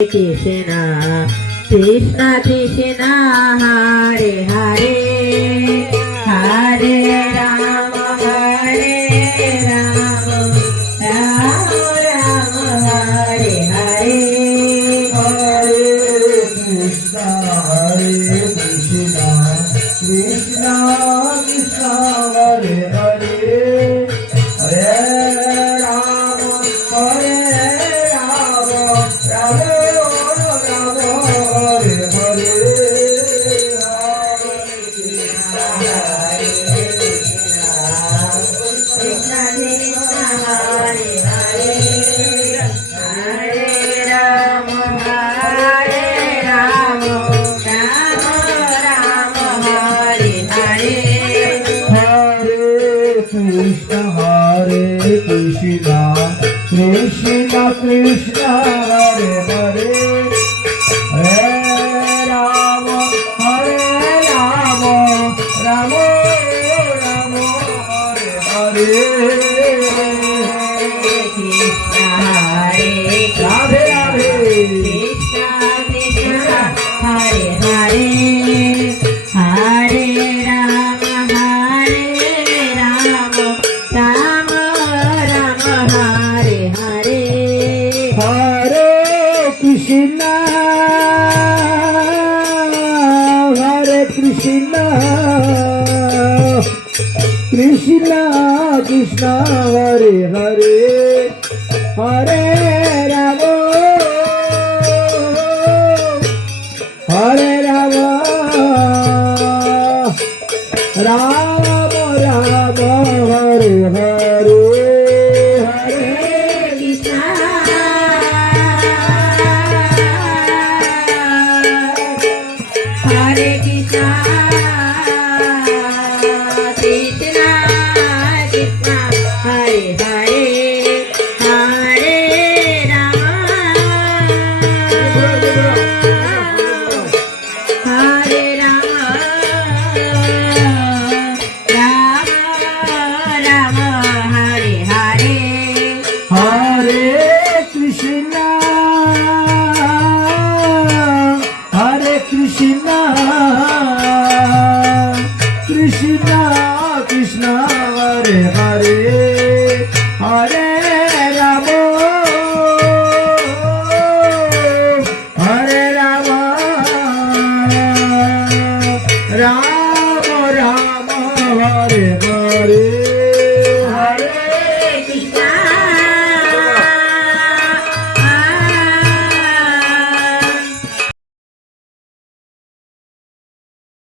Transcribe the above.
Krishna Krishna Krishna Hare Hare Hare Rama Hare Rama Rama Rama Hare Hare Hare Krishna Krishna Krishna Hare Hare Hare Rama Hare Rama Rama Rama Hare Hare Krishna Krishna Hare Hare Hare Rama Hare Rama Rama Rama Hare Hare Hare Krishna Krishna Krishna Hare Hare Hare Rama Hare Rama Rama Rama Hare Hare Krishna Hare Radhe Radhe Krishna Krishna Hare Hare Hare Rama Hare Rama Rama Rama Hare Hare Hare Krishna Krishna Krishna Hare Hare Hare Rama Hare Rama Rama Rama Hare Hare Hare Krishna Hare Krishna Krishna Krishna Hare Hare Hare Rama Hare Rama Rama Rama Hare Hare Hare Krishna Krishna